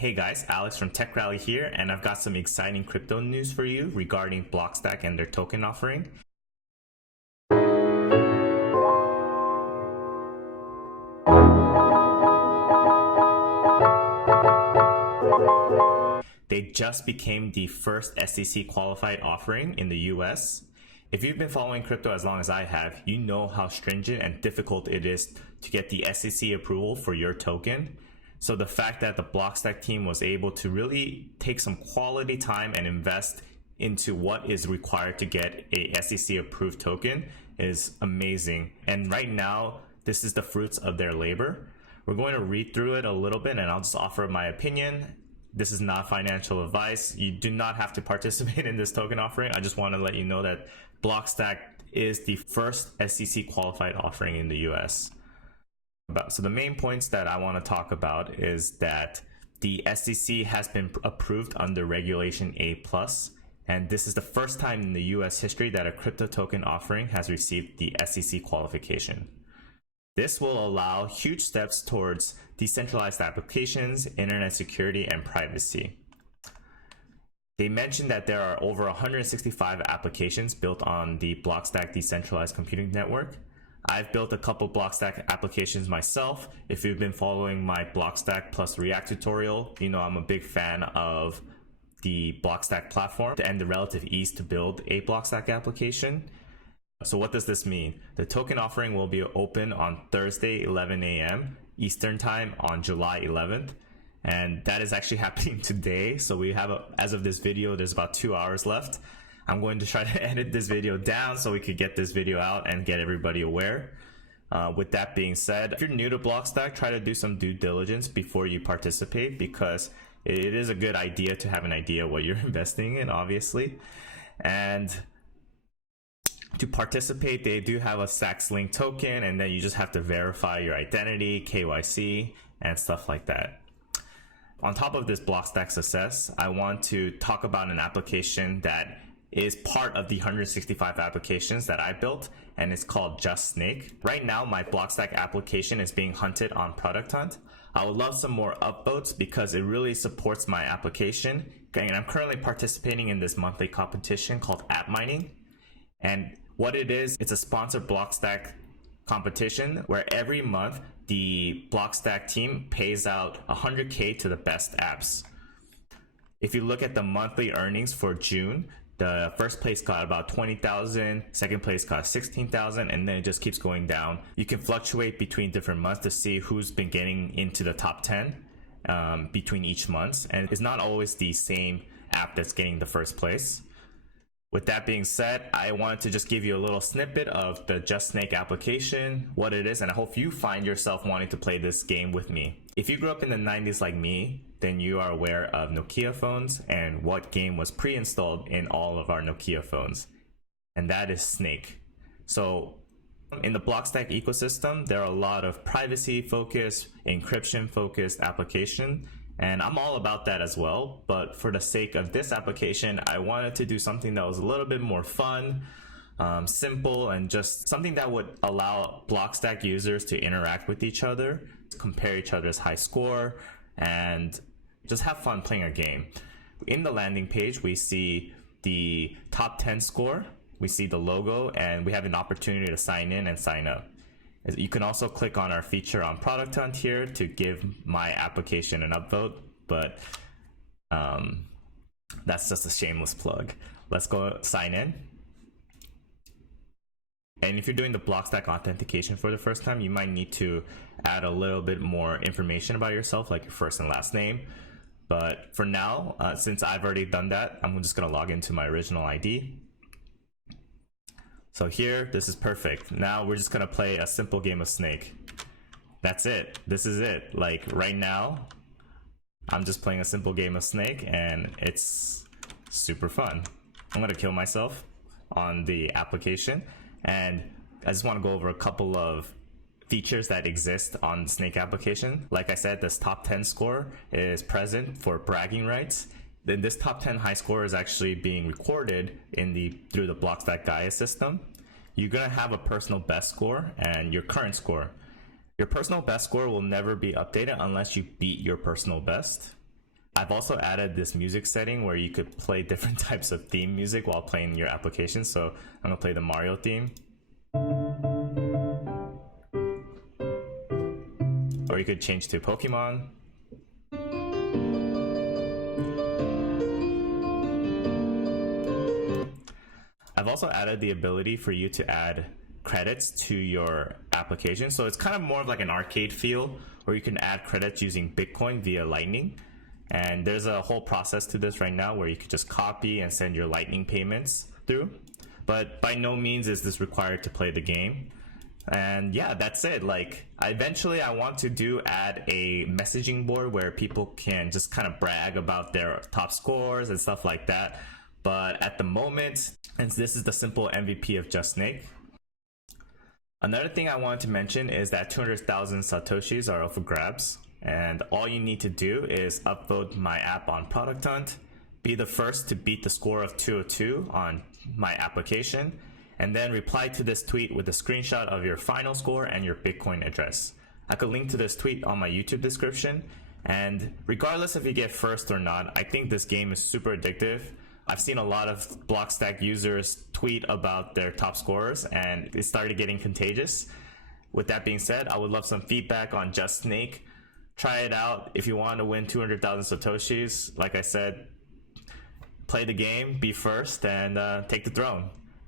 Hey guys, Alex from Tech Rally here, and I've got some exciting crypto news for you regarding Blockstack and their token offering. They just became the first SEC qualified offering in the US. If you've been following crypto as long as I have, you know how stringent and difficult it is to get the SEC approval for your token. So the fact that the Blockstack team was able to really take some quality time and invest into what is required to get a SEC approved token is amazing. And right now, this is the fruits of their labor. We're going to read through it a little bit and I'll just offer my opinion. This is not financial advice. You do not have to participate in this token offering. I just want to let you know that Blockstack is the first SEC qualified offering in the US. So the main points that I want to talk about is that the SEC has been approved under Regulation A+, and this is the first time in the US history that a crypto token offering has received the SEC qualification. This will allow huge steps towards decentralized applications, internet security, and privacy. They mentioned that there are over 165 applications built on the Blockstack decentralized computing network. I've built a couple Blockstack applications myself. If you've been following my Blockstack plus React tutorial, you know I'm a big fan of the Blockstack platform and the relative ease to build a Blockstack application. So what does this mean? The token offering will be open on Thursday, 11 a.m. Eastern Time on July 11th. And that is actually happening today. So we have, as of this video, there's about 2 hours left. I'm going to try to edit this video down so we could get this video out and get everybody aware. With that being said, if you're new to Blockstack, try to do some due diligence before you participate, because it is a good idea to have an idea what you're investing in, obviously. And to participate, they do have a Saks Link token, and then you just have to verify your identity, KYC, and stuff like that. On top of this Blockstack success, I want to talk about an application that is part of the 165 applications that I built, and it's called JustSnake. Right now, my Blockstack application is being hunted on ProductHunt. I would love some more upvotes because it really supports my application. And I'm currently participating in this monthly competition called App Mining. And what it is, it's a sponsored Blockstack competition where every month the Blockstack team pays out 100K to the best apps. If you look at the monthly earnings for June, the first place got about 20,000, second place got 16,000, and then it just keeps going down. You can fluctuate between different months to see who's been getting into the top 10 between each month, and it's not always the same app that's getting the first place. With that being said, I wanted to just give you a little snippet of the JustSnake application, what it is, and I hope you find yourself wanting to play this game with me. If you grew up in the 90s like me, then you are aware of Nokia phones and what game was pre-installed in all of our Nokia phones, and that is Snake. So in the Blockstack ecosystem, there are a lot of privacy-focused, encryption-focused applications, and I'm all about that as well. But for the sake of this application, I wanted to do something that was a little bit more fun, simple, and just something that would allow Blockstack users to interact with each other, compare each other's high score, and just have fun playing a game. In the landing page, we see the top 10 score, we see the logo, and we have an opportunity to sign in and sign up. You can also click on our feature on ProductHunt here to give my application an upvote, but that's just a shameless plug. Let's go sign in. And if you're doing the Blockstack authentication for the first time, you might need to add a little bit more information about yourself, like your first and last name. But for now, since I've already done that, I'm just gonna log into my original ID. So here, this is perfect. Now we're just gonna play a simple game of Snake. That's it, this is it. Like right now, I'm just playing a simple game of Snake and it's super fun. I'm gonna kill myself on the application. And I just want to go over a couple of features that exist on the Snake application. Like I said, this top 10 score is present for bragging rights. Then this top 10 high score is actually being recorded through the Blockstack Gaia system. You're gonna have a personal best score and your current score. Your personal best score will never be updated unless you beat your personal best. I've also added this music setting where you could play different types of theme music while playing your application. So I'm gonna play the Mario theme. Or you could change to Pokemon. I've also added the ability for you to add credits to your application. So it's kind of more of like an arcade feel where you can add credits using Bitcoin via Lightning. And there's a whole process to this right now where you could just copy and send your Lightning payments through. But by no means is this required to play the game. And yeah, that's it. Like, eventually I want to add a messaging board where people can just kind of brag about their top scores and stuff like that. But at the moment, and this is the simple MVP of JustSnake. Another thing I wanted to mention is that 200,000 Satoshis are up for grabs. And all you need to do is upload my app on ProductHunt, be the first to beat the score of 202 on my application, and then reply to this tweet with a screenshot of your final score and your Bitcoin address. I could link to this tweet on my YouTube description. And regardless if you get first or not, I think this game is super addictive. I've seen a lot of Blockstack users tweet about their top scorers and it started getting contagious. With that being said, I would love some feedback on JustSnake. Try it out. If you want to win 200,000 Satoshis, like I said, play the game, be first, and take the throne.